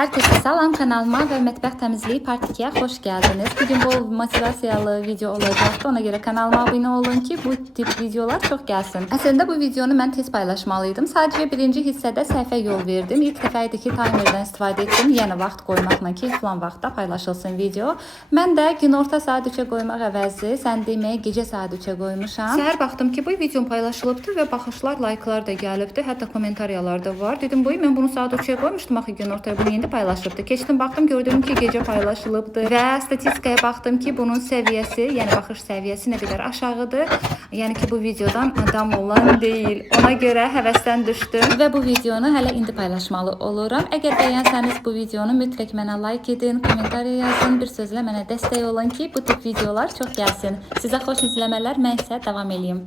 Herkese salam, kanalıma ve mətbəx təmizliyi part 2'ye hoş geldiniz. Bugün bol motivasiyalı video olacaktı. Ona göre kanalıma abone olun ki bu tip videolar çok gelsin. Aslında bu videonu mən tez paylaşmalıydım. Sadece birinci hissədə səhvə yol verdim. İlk dəfə idi ki timerdən istifadə etdim. Yeni vaxt qoymaqla ki filan vaxtda paylaşılsın video. Mən də günorta saat 3'e qoymaq əvəzi sən deməyə gecə saat 3'e qoymuşam. Səhər baxdım ki bu videom paylaşılıbdı və baxışlar, like'lar da gəlibdi. Hətta komentariyalar da var. Dedim mən bunu saat 3'e qoymuşdum axı günortaya bunu yeni paylaşılıbdı. Keçdim baxdım gördüm ki gecə paylaşılıbdı və statistikaya baxdım ki bunun səviyyəsi, yəni baxış səviyyəsi nə qədər aşağıdır. Yəni ki bu videodan adam olan deyil. Ona görə həvəsdən düşdüm və bu videonu hələ indi paylaşmalı oluram. Əgər bəyənsəniz bu videonu mütləq mənə like edin, kommentariya yazın, bir sözlə mənə dəstək olun ki bu tip videolar çox gəlsin. Sizə xoş izləmələr, mən isə davam edeyim.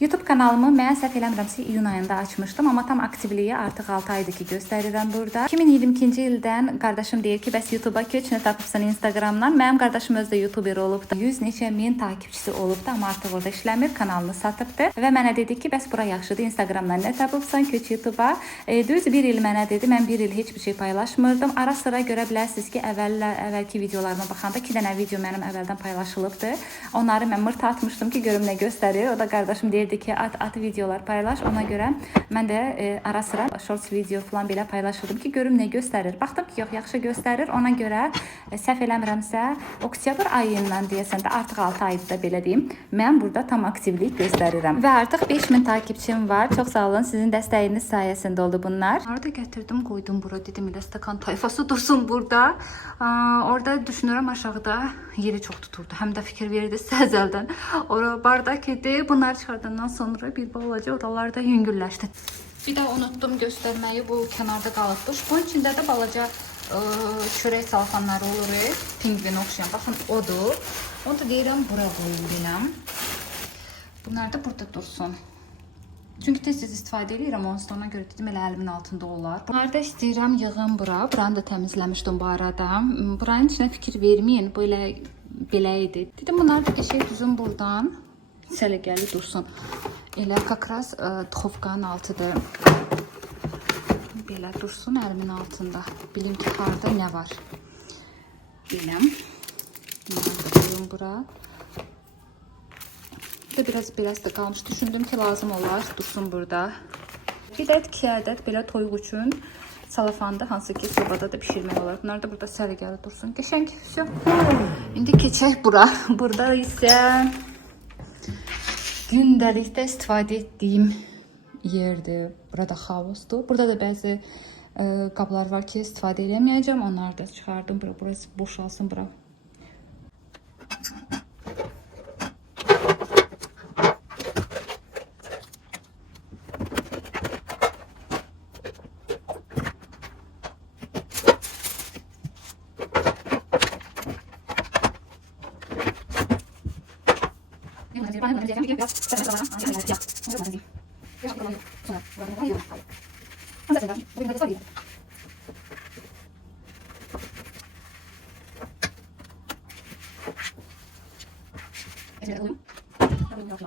YouTube kanalımı mən səhv eləmirəmsə iyun ayında açmışdım, amma tam aktivliyi artıq 6 aydır ki göstərirəm burada. 2022-ci ildən qardaşım deyir ki, bəs YouTube'a köç, nə tapıbsan Instagramdan. Mənim qardaşım özü də YouTuber olubdu. 100 neçə min takipçisi olubdu, amma artıq orada işləmir, kanalını satıbdı və mənə dedi ki, bəs bura yaxşıdır, Instagramdan nə tapıbsan, köç YouTube'a. Düz bir il mənə dedi, mən bir il heç bir şey paylaşmırdım. Ara sıra görə bilərsiniz ki, əvvəlki videolarıma baxanda 2 dənə video mənim əvvəldən paylaşılıbdı. Onları mən mırt atmışdım ki, görüm nə göstərir. O da qardaşım deyirdi ki, at videolar paylaş. Ona görə mən də ara sıra shorts video falan belə paylaşırdım ki, görüm nə göstərir. Baxdım ki, yox, yaxşı göstərir. Ona görə səhv eləmirəmsə, oktyabr ayından deyəsən də artıq 6 aydır da belə deyim. Mən burada tam aktivlik göstərirəm. Və artıq 5000 takipçim var. Çox sağ olun. Sizin dəstəyiniz sayəsində oldu bunlar. Orada gətirdim, qoydum bura. Dedim, elə stakan tayfası dursun burada. Orada düşünürəm aşağıda yeri çox tuturdu. Həm də fikir verdi əzəldən. Ora bardak idi. Bunları çıxardandan sonra bir balaca oralarda yüngülləşdi. Bir də unutdum göstərməyi, bu kənarda qalıbmış. Bunun içində də balaca çörək salafanları olur, pingvin oxşayan. Baxın, odur. Onu da deyirəm, bura qoyun biləm. Bunlar da burada dursun. Çünki tez-tez istifadə edirəm, ona görə dedim, elə əlimin altında olar. Bunları da istəyirəm yığım bura. Buranı da təmizləmişdim bu arada. Buranın içinə fikir verməyin, belə idi. Dedim, bunları da qəşəng düzün buradan. Səliqəli dursun. Elə kakras duxovkanın altıdır. Belə dursun əlimin altında. Bilim ki, harda nə var. Biləm. Bunları da qoyun bura. Biraz da qalmış. Düşündüm ki, lazım olar. Dursun burada. Bir də 2 ədəd belə toyuq üçün salafanda, hansı ki sobada da pişirmək olar. Bunlar da burada səliqəli dursun. Qəşəng. İndi keçək bura. Burada isə gündəlikdə istifadə etdiyim yerdir. Burada xavuzdur. Burada da bəzi qablar var ki, istifadə edəməyəcəm. Onları da çıxardım. Burası boşalsın bura. Hazır. Bugün de sorayım. Evet, alayım. Alayım, yok.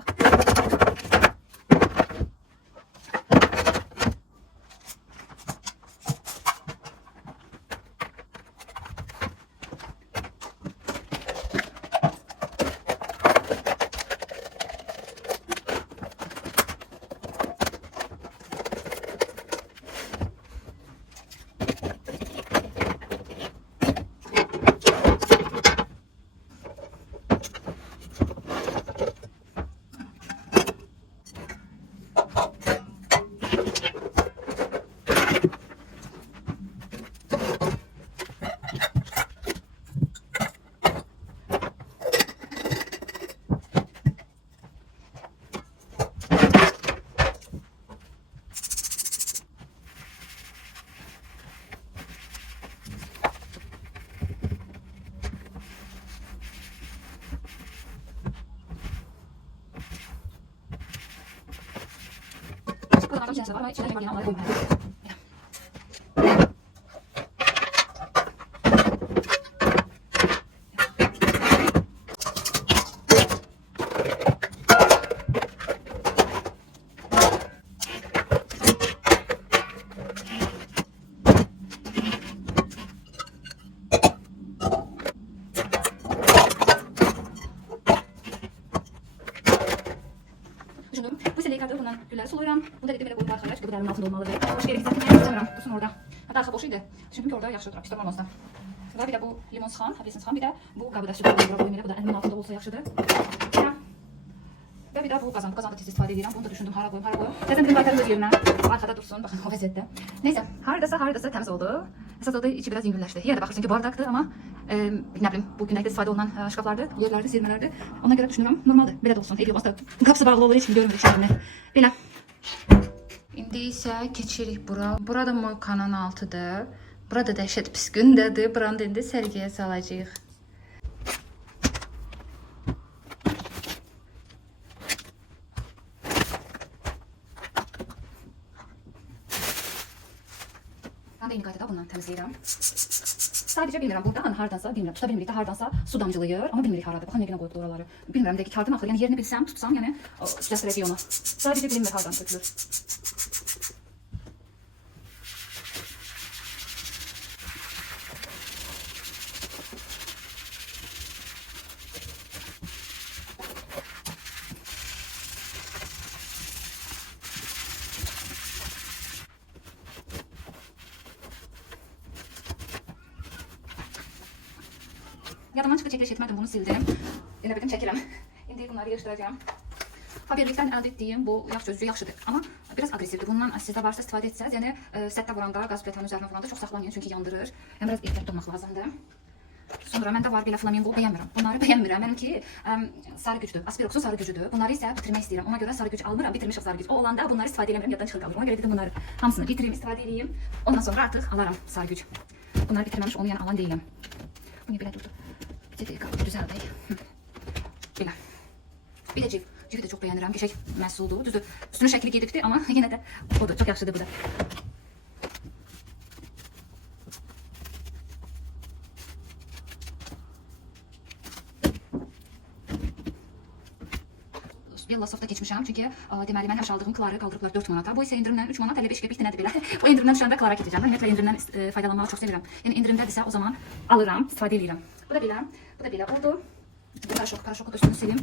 Bu kadar da var ama içine var yine onları koymayalım. Düşündüm. Bu seneyi kartı bundan gülleri suluyorum. Bu da dedim böyle boyutlar xaraj. Bu da altında olmalı ve başka yere gitsen niye istemiyorum. Dursun orada. Hatta arxa boş idi. Düşündüm ki orada yaxşıdır. Piston olmazsa. Sonra bir de bu limon sıxan, hafif sıxan, bir de bu qabı da sütü qoyum elə. Bu da əlimin altında olsa yaxşıdır. Və bir də bu qazan. Bu qazanda tez istifadə edirəm. Bunu da düşündüm hara qoyum, hara qoyum. Təzən dedim qaytarım öz yerinə. Arxada dursun. Baxın o vəziyyətdə. Neysə, haradasa təmiz oldu. Əsas oldu içi biraz yüngülləşdi. Yenə də baxırsan ki, bardaqdır, amma nə bilim, bu günlərdə istifadə olunan şkaflardır, yerlərdir, sirmələrdir. Ona görə düşünürəm, normaldır. Belə də olsun. Ev yuvası da qapısı bağlı olur, heç kim görmür işlərini. Belə. İndi isə keçirik bura. Burada Moyka'nın altıdır. Burada dəhşət pis gündədir. Buranı da indi sərgiyə salacağıq. Ben de yeni qaydada bundan təmizləyirəm. Sadəcə bilmirəm, buradan hardansa, bilmirəm, tuta bilmirik də hardansa su damcılayır, amma bilmirik haradır. Baxın, nə günə qoyduq oraları. Bilmirəm, də ki, kağıdım axır, yəni yerini bilsəm, tutsam, yəni cəsərək ona. Sadəcə bilinmir hardan tökülür. Yadımdan çıxdı, çəkiliş etmədim, bunu sildim. Elə bildim, çəkirəm. İndi bunları yığışdıracağım. Faberlikdən əldə etdiyim bu yağ çözücü yaxşıdır, amma biraz aqressivdir. Bundan sizdə varsa istifadə etsəz, yəni sətdə vuranda, qaz plətanın üzərinə vuranda çox saxlamayın, çünki yandırır. Yəni biraz ehtiyatlı olmaq lazımdır. Sonra məndə var belə flamingo, bəyənmirəm. Bunları bəyənmirəm. Mənimki sarı gücdür, aspiroksu sarı gücüdür. Bunları isə bitirmək istəyirəm. Ona görə sarı güc almıram, bitirmişik sarı güc. O olanda bunları istifadə eləmirəm, yaddan çıxır qalır. Ona görə dedim bunları hamısını bitireyim, istifadə edeyim. Ondan sonra artıq alaram sarı güc. Bunları bitirməmiş onu yəni alan deyiləm. Bu niyə belə durdu? Bir dəqiqə düzəldək. Belə. Bir də civ. Civi də çox bəyənirəm. Qəşəng məhsuldur. Düzdür. Üstünün şəkli gedibdir, amma yenə də odur. Çox yaxşıdır bu da. Bellasofda keçmişəm, çünki deməli mən həmişə aldığım kları qaldırıblar 4 manata. Bu isə endirimlə 3 manat, hələ 5 qəpik nədir belə. O endirimdən düşəndə klara keçəcəm. Ümumiyyətlə endirimdən faydalanmağı çox sevirəm. Yəni endirimdədirsə o zaman alıram, istifadə edirəm. Bu da belə oldu. Paraşoku da üstünü silim.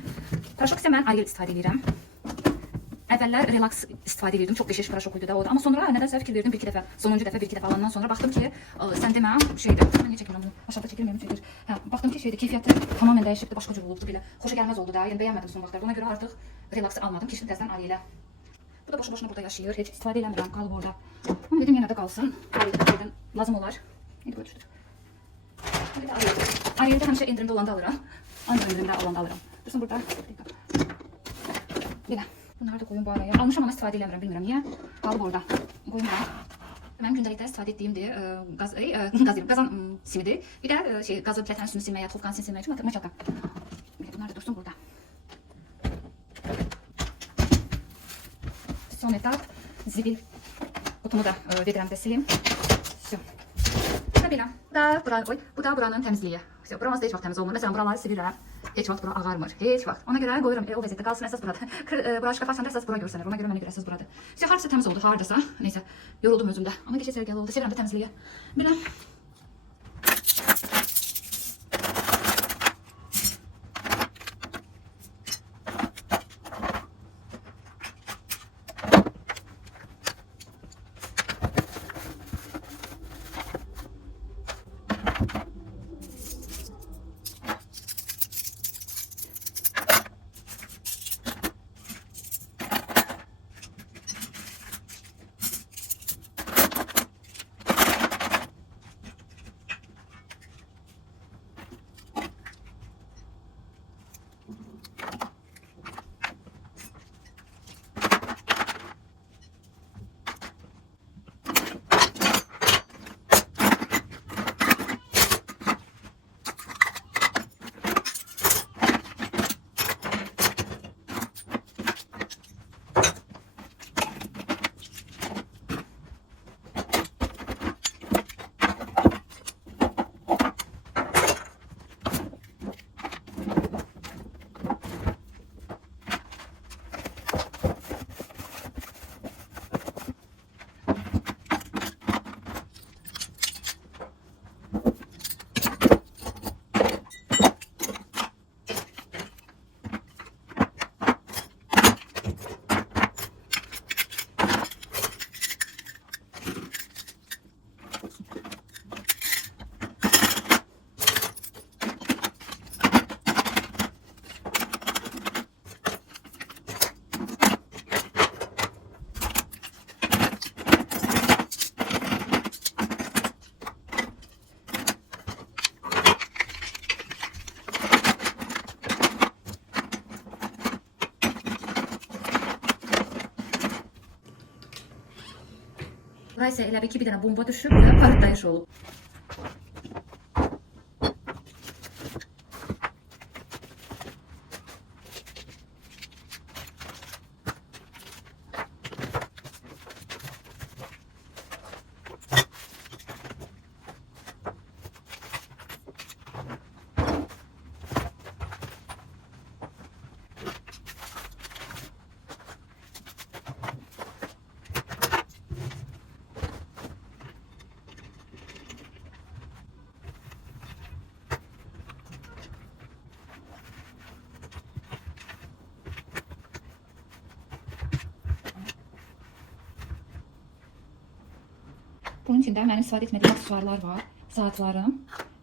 Paraşok isə mən Ariel istifadə edirəm. Əvvəllər relax istifadə edirdim. Çox qəşəng paraşokuydu da o da. Amma sonra nədənsə fikir verdim bir-iki dəfə. Sonuncu dəfə bir-iki dəfə alandan sonra baxdım ki, sən demə şeydə. Mən niyə çəkmirəm bunu? Aşağıda çəkilməyim çəkir. Hə, baxdım ki, şeydə keyfiyyəti tamamilə dəyişibdi, başqa cür olubdu belə. Xoşa gəlməz oldu da. Yəni bəyənmədim son vaxtlarda. Ona görə artıq relaxı almadım. Keçdim təzədən Arielə. Bu da boşu-boşuna burada yaşayır. Heç istifadə eləmirəm, qalıb orada. Amma dedim yenə də qalsın. Arieldən lazım olar. İndi bu düşdü. Arieldə həmişə endirimdə olanda alıram. Ancaq endirimdə olanda alıram. Dursun burada. Belə. Bunları da koyun bu araya. Almışam ama istifadə eləmirəm, bilmirəm niyə. Qalıb orada. Qoyum bura. Mənim gündəlikdə istifadə etdiyimdir qazan simidir. Bir də qazı platan üstünü silməyə, tufqanı silməyə üçün maçalka. Bunlar da dursun burada. Son etap zibil Qutumu da vedirəmdə sileyim. Belə. Bu da buranın təmizliyi. Buramız da heç vaxt təmiz olmur. Məsələn, buraları silirəm. Heç vaxt bura ağarmır. Heç vaxt. Ona görə qoyuram o vəziyyətdə qalsın, əsas burada. Bura şkaf açanda əsas bura görsənir. Ona görə mənə görə əsas buradır. Harasa təmiz oldu, hardasa. Neysə, yoruldum özümdə. Amma keçə sərgəli oldu. Sevirəm də təmizliyi. Belə. Burası elə bir dənə bomba düşüb, partlayış olub. Bunun içində mənim istifadə etmədiyim aksesuarlar var, saatlarım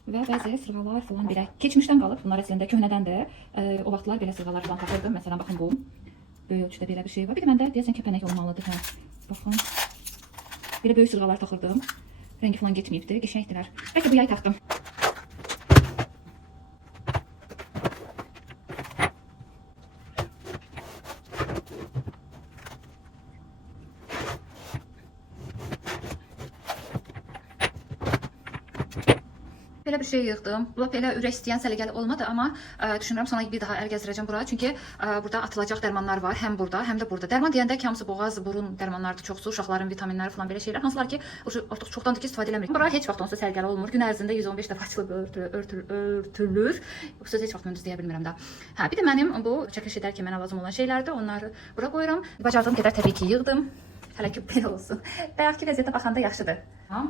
və bəzi sırğalar falan belə. Keçmişdən qalıb, bunlar əslində köhnədəndir. O vaxtlar belə sırğalar falan taxırdım. Məsələn, baxın bu. Böyük ölçüdə belə bir şey var. Bir də məndə deyəsən kəpənək olmalıdır. Hə. Baxın. Belə böyük sırğalar taxırdım. Rəngi falan getməyibdir, qəşəngdirlər. Bəlkə bu yay taxdım. Belə bir şey yığdım. Lap elə ürək istəyən səliqəli olmadı, amma düşünürəm sonra bir daha əl gəzdirəcəm bura. Çünki burada atılacaq dərmanlar var. Həm burada, həm də burada. Dərman deyəndə hamısı boğaz, burun dərmanlardır çoxsu, uşaqların vitaminləri falan belə şeylər. Hansılar ki, artıq çoxdandır ki, istifadə eləmirik. Bura heç vaxt onsuz səliqəli olmur. Gün ərzində 115 dəfə açılıb örtülür. Bu söz heç vaxt mündüz deyə bilmirəm də. Hə, bir də mənim bu çəkiliş edərkən mənə lazım olan şeylərdir. Onları bura qoyuram. Bacardığım qədər təbii ki, yığdım. Hələ ki belə olsun. Bayaqki vəziyyətə baxanda yaxşıdır. Ha?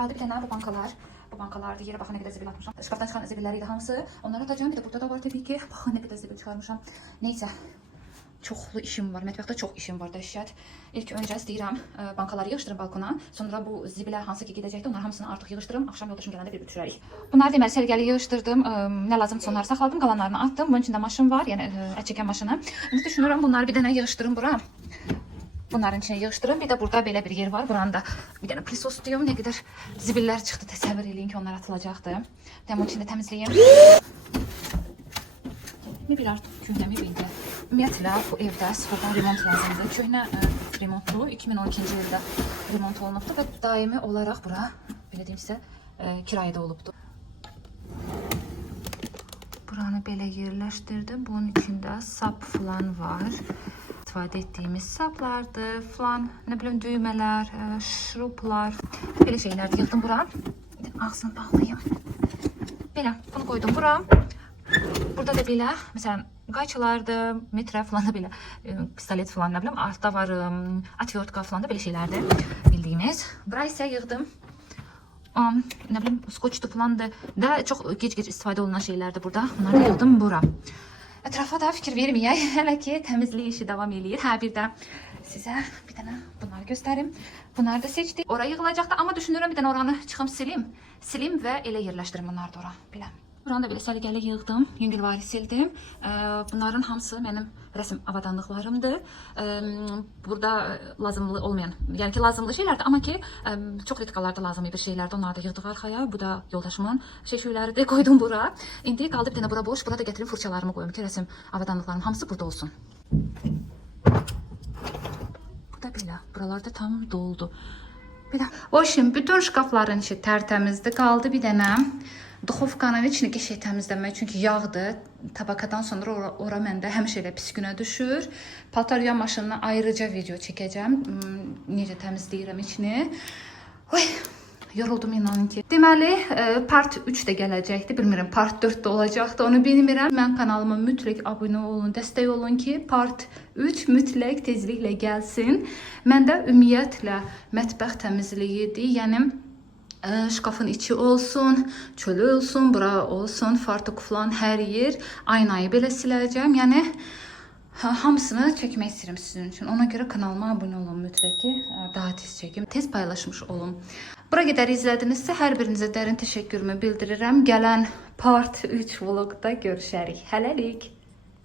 Qaldı bir dənə bu bankalar. Bu bankalarda yerə baxın nə qədər zibil atmışam. Şkafdan çıxan zibilləri idi hamısı. Onları atacağım. Bir də burada da var təbii ki. Baxın nə qədər zibil çıxarmışam. Neysə. çoxlu işim var. Mətbəxdə çox işim var dəhşət. İlk öncə istəyirəm bankaları yığışdırım balkona. Sonra bu zibilə hansı ki gedəcəkdi, onları hamısını artıq yığışdırım. Axşam yoldaşım gələndə bir bitirərik. Bunları deməli sərgəli yığışdırdım. Nə lazımdırsa onları saxladım, qalanlarını atdım. Bunun içində maşın var, yəni ət çəkən maşını. İndi düşünürəm bunları bir dənə yığışdırım bura. Bunların içine yığışdırım. Bir de burada belə bir yer var. Buranda bir dənə plisos diyorum. Ne qədər zibillər çıxdı. Təsəvvür eləyin ki, onlar atılacaqdı. Bunun içində təmizləyim. Mebel artıq köhnə mebildir. Ümumiyyətlə bu evdə sıfırdan remont lazımdır. Köhnə remontlu 2012-ci ildə remont olunubdu və daimi olaraq bura belə deyim sizə kirayədə olubdu. Buranı belə yerləşdirdim. Bunun içində sap falan var. İstifadə etdiyimiz saplardır, falan, nə bilim düymələr, şuruplar, belə şeylərdir. Yığdım bura. Ağzını bağlayayım. Belə, bunu qoydum bura. Burada da belə, məsələn, qayçılardır, metrə falan da belə, pistolet falan, nə bilim, altda var, atvertka falan da belə şeylərdir bildiyimiz. Bura isə yığdım. Nə bilim, skoçdu falan da çox gec-gec istifadə olunan şeylərdir burada. Bunları yığdım bura. Ətrafa da fikir verməyək. Hələ ki təmizlik işi davam eləyir. Hə, bir də sizə bir dənə bunları göstərim. Bunları da seçdik. Ora yığılacaqdı, amma düşünürəm bir dənə oranı çıxım silim və elə yerləşdirim bunları da ora. Belə. Buranı da belə səliqəli yığdım. Yüngülvari sildim. Bunların hamısı mənim rəsm avadanlıqlarımdır. Burada lazımlı olmayan, yəni ki lazımlı şeylərdir, amma ki çox retikalarda lazım bir şeylərdir. Onları da yığdıq arxaya. Bu da yoldaşımın şeyləridir. Qoydum bura. İndi qaldı bir dənə bura boş. Burada gətirim fırçalarımı qoyum ki, rəsm avadanlıqlarım hamısı burada olsun. Bu da belə. Buralarda tam doldu. Belə. Oşun bütün şkafların içi tərtəmizdir. Qaldı bir dənə duxovkanın içini qəşəng təmizləmək, çünki yağdır. Tabakadan sonra ora məndə həmişə elə pis günə düşür. Paltar yuyan maşınına ayrıca video çəkəcəm. Necə təmizləyirəm içini. Oy, yoruldum inanın ki. Deməli, part 3 də gələcəkdi. Bilmirəm, part 4 də olacaqdı. Onu bilmirəm. Mən kanalıma mütləq abunə olun, dəstək olun ki, part 3 mütləq tezliklə gəlsin. Məndə ümumiyyətlə mətbəx təmizliyidir. Yəni şkafın içi olsun, çölü olsun, bura olsun, fartuk falan hər yer aynayı belə siləcəm. Yəni hamısını çəkmək istəyirəm sizin üçün. Ona görə kanalıma abunə olun mütləq ki, daha tez çəkim, tez paylaşmış olun. Bura qədər izlədinizsə hər birinizə dərin təşəkkürümü bildirirəm. Gələn part 3 vlogda görüşərik. Hələlik.